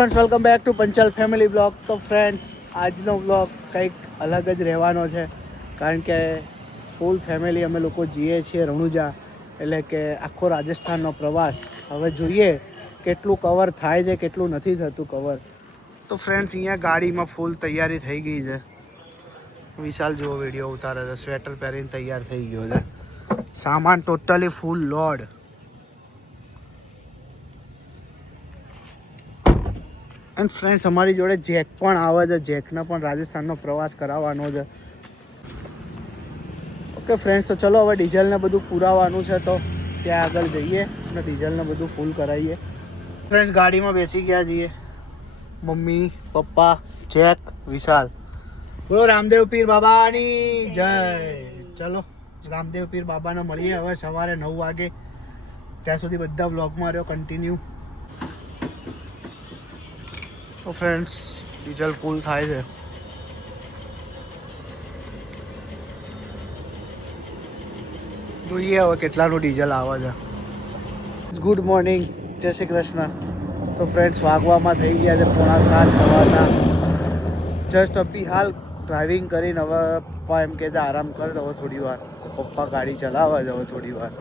Friends welcome back to Panchal family blog તો friends આજનો blog કંઈક અલગ જ રહેવાનો છે. કારણ કે ફૂલ ફેમિલી અમે લોકો જઈએ છીએ રણુજા, એટલે કે આખો રાજસ્થાનનો પ્રવાસ. હવે જોઈએ કેટલું કવર થાય છે, કેટલું નથી થતું કવર તો ફ્રેન્ડ્સ અહીંયા ગાડીમાં ફૂલ તૈયારી થઈ ગઈ છે. વિશાલ જેવો વીડિયો ઉતારે છે સ્વેટર પહેરીને તૈયાર થઈ ગયો છે. સામાન totally full load and friends અમારી જોડે જેક પણ આવે છે, જેકને પણ રાજસ્થાનનો પ્રવાસ કરાવવાનો છે. ઓકે ફ્રેન્ડ્સ તો ચલો હવે ડીઝલને બધું પુરાવાનું છે, તો ત્યાં આગળ જઈએ અને ડીઝલને બધું ફૂલ કરાવીએ. ફ્રેન્ડ્સ ગાડીમાં બેસી ગયા છીએ. મમ્મી, પપ્પા, જેક, વિશાલ. બોલો, રામદેવ પીર બાબાની જય. ચલો, રામદેવ પીર બાબાને મળીએ હવે સવારે નવ વાગે. ત્યાં સુધી બધા બ્લોગમાં રહ્યો કન્ટિન્યુ તો ફ્રેન્ડ્સ ડીઝલ ફૂલ થાય છે. જોઈએ હવે કેટલાનું ડીઝલ આવે છે. ગુડ મોર્નિંગ જય શ્રી કૃષ્ણ. તો ફ્રેન્ડ્સ વાગવામાં થઈ ગયા છે પોણા સાત સવારના. જસ્ટ અપી હાલ ડ્રાઇવિંગ કરીને હવે પપ્પા એમ છે, આરામ કર હવે થોડી વાર. તો પપ્પા ગાડી ચલાવે છે હવે થોડી વાર.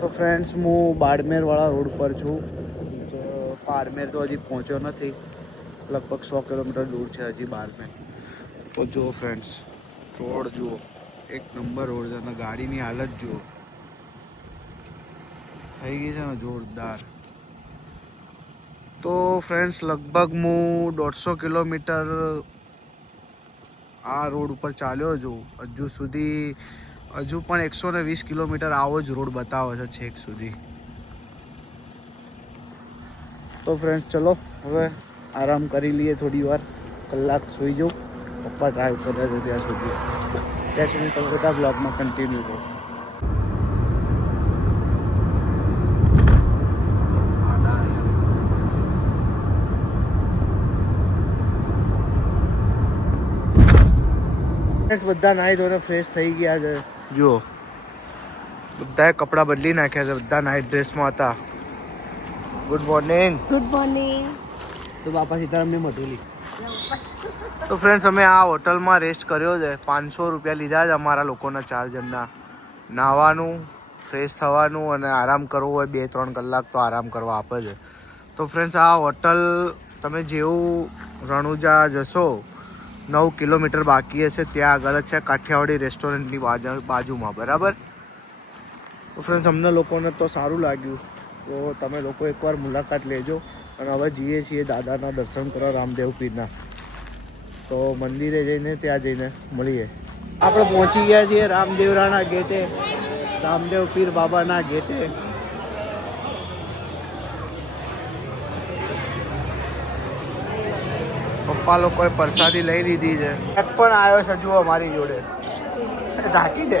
તો ફ્રેન્ડ્સ હું બાડમેરવાળા રોડ પર છું. તો બાડમેર તો હજી પહોંચ્યો નથી. લગભગ સો કિલોમીટર દૂર છે હજી બારમેર તો જુઓ ફ્રેન્ડ્સ રોડ જુઓ. એક નંબર રોડ છે અને ગાડીની હાલત જુઓ. થઈ ગઈ છે ને જોરદાર. તો ફ્રેન્ડ્સ લગભગ હું દોઢસો કિલોમીટર આ રોડ ઉપર ચાલ્યો છું હજુ સુધી હજુ પણ એકસો ને વીસ કિલોમીટર આવો જ રોડ બતાવે છે છેક સુધી. તો ફ્રેન્ડ્સ ચલો હવે આરામ કરી લઈએ થોડી વાર કલાક સૂઈ જાઉં પપ્પા ડ્રાઈવ કરે છે ત્યાં સુધી। ત્યાં સુધી તમે બધા બ્લોગમાં કન્ટિન્યુ રહો। Friends, બધા નાહી ધોઈને ફ્રેશ થઈ ગયા છે। જુઓ બધાએ કપડાં બદલી નાખ્યા છે બધા નાઇટ ડ્રેસમાં હતા। ગુડ મોર્નિંગ ગુડ મોર્નિંગ તો બાપા સીતારામની મઢુલી. તો ફ્રેન્ડ્સ અમે આ હોટલમાં રેસ્ટ કર્યો છે. પાંચસો રૂપિયા લીધા છે અમારા લોકોના ચાર જણના નાહવાનું ફ્રેશ થવાનું અને આરામ કરવો હોય બે ત્રણ કલાક તો આરામ કરવા આપે છે. તો ફ્રેન્ડ્સ આ હોટલ તમે જેવું રણુજા જશો, નવ કિલોમીટર બાકી હશે, ત્યાં આગળ છે કાઠિયાવાડી રેસ્ટોરન્ટની બાજુ, બાજુમાં, બરાબર? તો ફ્રેન્ડ્સ અમને લોકોને તો સારું લાગ્યું. તો તમે લોકો એકવાર મુલાકાત લેજો. અને હવે જઈએ છીએ દાદાના દર્શન કરવા રામદેવ પીરના. તો મંદિરે જઈને ત્યાં જઈને મળીએ. આપણે પહોંચી ગયા છીએ રામદેવરાના ગેટે, રામદેવ પીર બાબાના ગેટે. પપ્પા લોકોએ પ્રસાદી લઈ લીધી છે. પણ આવ્યો છે, જુઓ મારી જોડે. ઢાંકી દે.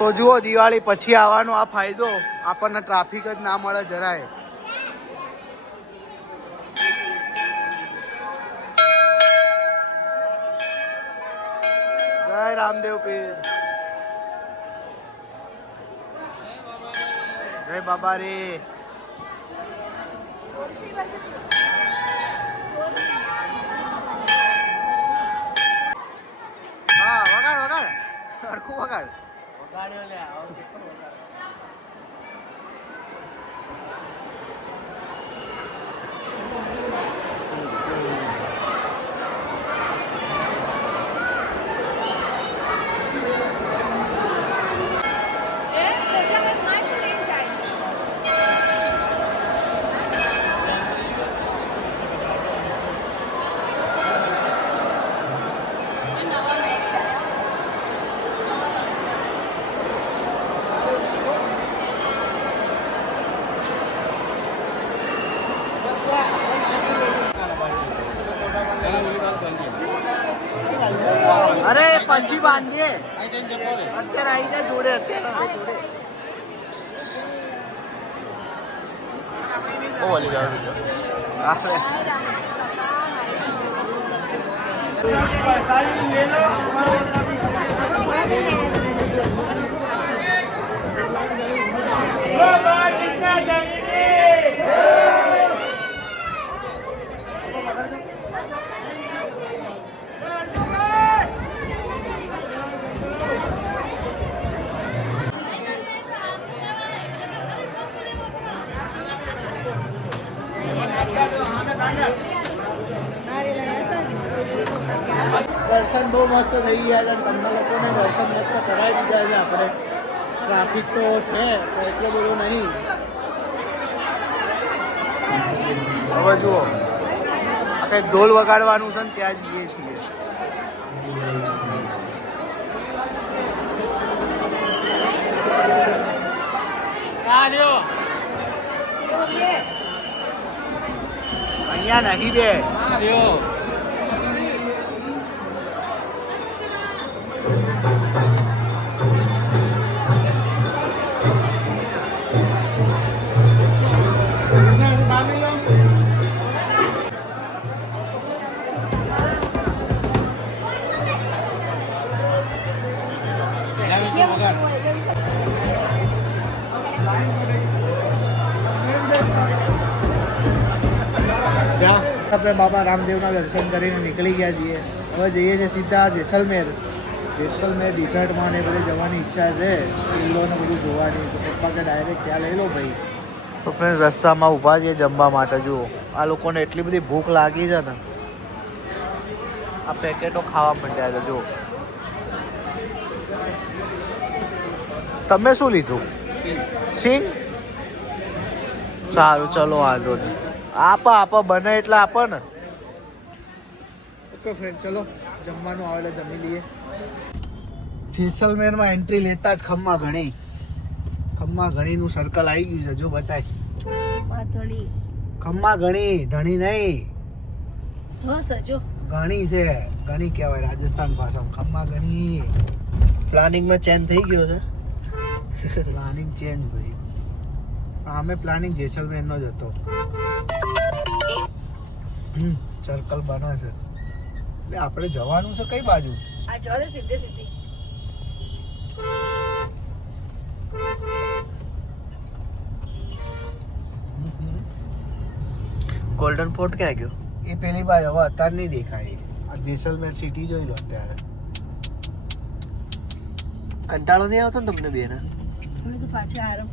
તો જુઓ, દિવાળી પછી આવવાનો આ ફાયદો. આપણને ટ્રાફિક જ ના મળે જરાય. જય રામદેવ પીર. જય બાબા રે હા, વગાડ વગાડ. સરખું વગાડ. વગાડ્યો લે બાંધીએ અત્યારે આવી જાય જોડે અત્યારે. બહુ વળી આપણે દર્શન બહુ મસ્ત થઈ ગયા છે તમને લોકોને દર્શન મસ્ત કરાવી દીધા છે. આપણે ટ્રાફિક તો છે એટલો બધો નહીં. હવે જુઓ. આ કંઈક ઢોલ વગાડવાનું છે ને ત્યાં જઈએ છીએ. અહીંયા નહીં બે. આપણે બાબા રામદેવના દર્શન કરીને નીકળી ગયા છીએ. હવે જઈએ છીએ સીધા જેસલમેર. જેસલમેર ડિઝર્ટમાં ને બધે જવાની ઈચ્છા છે. કિલ્લોને બધું જોવાની. તો પપ્પા કે ડાયરેક્ટ ત્યાં લઈ લો ભાઈ. તો ફ્રેન્ડ રસ્તામાં ઊભા છીએ જમવા માટે જુઓ. આ લોકોને એટલી બધી ભૂખ લાગી છે ને. આ પેકેટો ખાવા માંડ્યા છે જુઓ. તમે શું લીધું? સિંગ? સારું ચલો વાંધો નહીં. આપો આપ બને એટલે આપો ને. ઓકે ફ્રેન્ડ ચલો જમવાનું આવે એટલે જમી લઈએ. જેસલમેરમાં એન્ટ્રી લેતા જ ખમ્મા ઘણી. ખમ્મા ઘણીનું સર્કલ આવી ગયું છે જો બતાય. ખમ્મા ઘણી ધણી નહીં. જો. ઘણી છે ઘણી કહેવાય રાજસ્થાન ભાષામાં. ખમ્મા ઘણી. પ્લાનિંગમાં ચેન્જ થઈ ગયો છે. પ્લાનિંગ ચેન્જ ભાઈ. અમે પ્લાનિંગ જેસલમેરનો જ હતો. સર્કલ બને છે. એટલે આપણે જવાનું છે કઈ બાજુ? આ જવાનું દે સીધે સીધી. ગોલ્ડન પોર્ટ ક્યાં ગયો? એ પેલી બાજુ હવે અત્યારે નહીં દેખાય. આ જેસલમેર સિટી જોઈ લો અત્યારે. કંટાળો નહીં આવતો ને તમને બેને? પાછા આરામ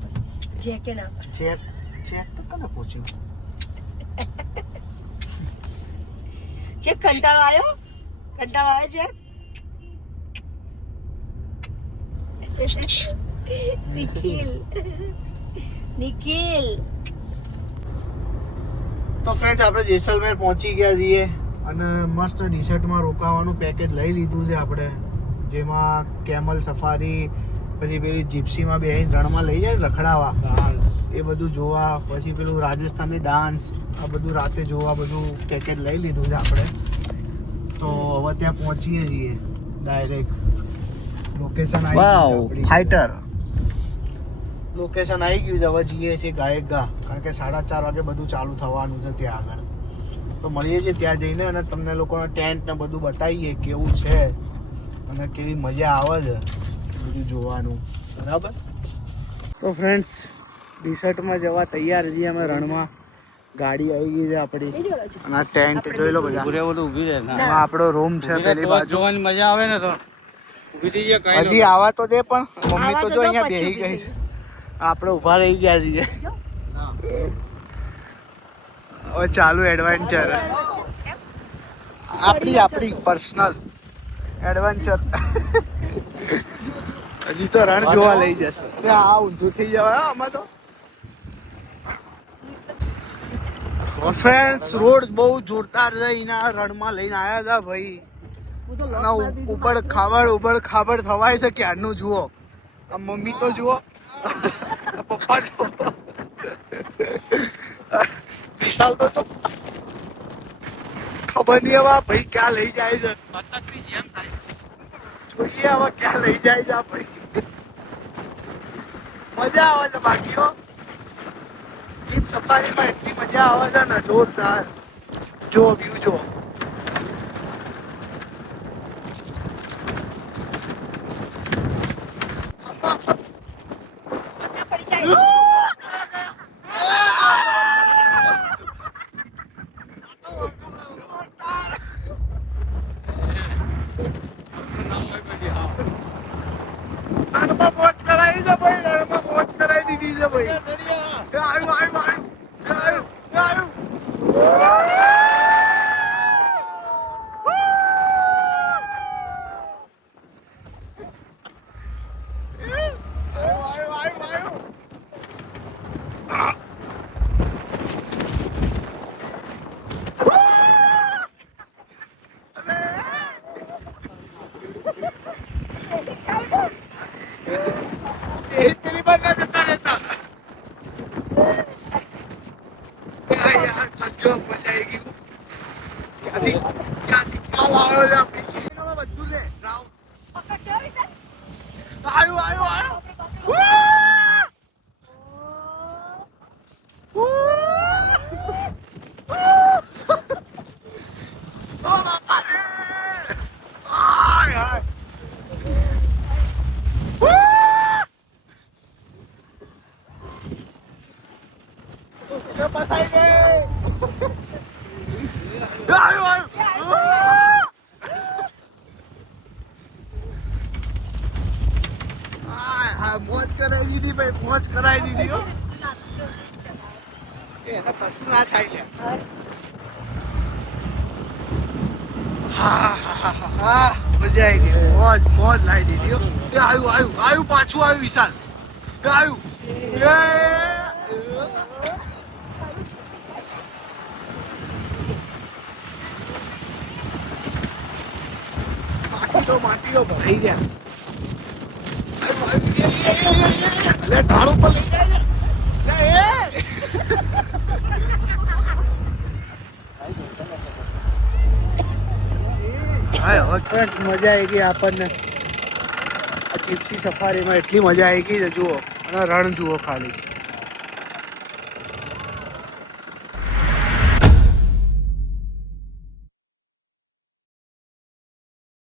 જેકે ના પર ચેક ચેક તો કને પૂછ્યું? જે કંટાળો આવ્યો? કંટાળો આવ્યો છે? નિખિલ. નિખિલ. તો ફ્રેન્ડ આપણે જેસલમેર પહોંચી ગયા છીએ અને મસ્ત ડીશર્ટમાં રોકાવાનું પેકેજ લઈ લીધું છે આપણે જેમાં કેમલ સફારી પછી પેલી જીપ્સીમાં બે રણમાં લઈ જાય રખડાવા. એ બધું જોવા પછી પેલું રાજસ્થાની ડાન્સ આ બધું રાતે જોવા બધું પેકેજ લઈ લીધું છે આપણે. તો હવે ત્યાં પહોંચીએ છીએ. ડાયરેક્ટ લોકેશન આવી ફાઈટર લોકેશન આવી ગયું છે. હવે જઈએ છીએ ગાયક ગા કારણ કે સાડા ચાર વાગે બધું ચાલુ થવાનું છે ત્યાં આગળ. તો મળીએ છીએ ત્યાં જઈને અને તમને લોકોને ટેન્ટ ને બધું બતાવીએ કેવું છે અને કેવી મજા આવે છે. બધું જોવાનું. બરાબર? તો ફ્રેન્ડ્સ ટી શર્ટમાં જવા તૈયાર છીએ અમે રણમાં. ગાડી આવી ગઈ છે આપણી. અને આ ટેન્ટ જોઈ લો બધા. આપણો રૂમ છે પેલી બાજુ. જોવાની મજા આવે ને તો. ઊભી થઈ જાય હજી આવા તો દે પણ મમ્મી તો તો જો અહીંયા બેસી ગઈ છે. આપણે ઊભા રહી ગયા છીએ. હવે ચાલુ એડવેન્ચર આપણી આપણી પર્સનલ એડવેન્ચર હજી તો રણ જોવા લઈ જશે. અરે આ ઊંધું થઈ જવાય આમાં તો. ફ્રેન્ડ્સ રોડ બહુ જોરદાર છે એના રણમાં લઈને આવ્યા હતા ભાઈ. ઉપર ખાબડ ઉબડ ખાબડ થવાય છે ક્યારનું જુઓ. આ મમ્મી તો જુઓ. પપ્પા જુઓ. વિશાલ તો તો ખબર નહીં હવે ભાઈ ક્યાં લઈ જાય છે. જોઈએ હવે ક્યાં લઈ જાય છે આપણી મજા આવે છે બાકીઓ જીપ સફારીમાં એટલી મજા આવે છે ને, જોરદાર. જો વ્યૂ જો. પડી જાય રણમાં મોજ કરાવી છે ભાઈ રણમાં મોજ કરાવી દીધી છે ભાઈ એ આવ્યું આવ્યું આવ્યું એ આવ્યું એ આવ્યું આવ્યું, આવ્યું, આવ્યું, આવ્યું. એ પેલી બાજુ જતા રહેતા એ સજો મજા આવી ગયું. ક્યાંથી ક્યાંથી ખ્યાલ આવ્યો છે બધું લે. આવ્યું આવ્યું આવ્યું ઓ બાપા રે આય આય એ ફસાઈ ગઈ આવ્યું આવ્યું હા હા મોજ કરાવી દીધી ભાઈ મોજ કરાવી દીધી હો એ એને કશું ના થાય લે મજા આવી ગઈ મોજ મોજ લાવી દીધી એ આવ્યું આવ્યું આવ્યું પાછું આવ્યું વિશાલ એ આવ્યું માટીઓ માટીઓ ભરાઈ ગયા લે ઢાળ લઈ જાય લે એ હા હવે friends, મજા આવી ગઈ આપણને. આ જીપ્સી સફારીમાં એટલી મજા આવી ગઈ જુઓ. અને રણ જુઓ ખાલી.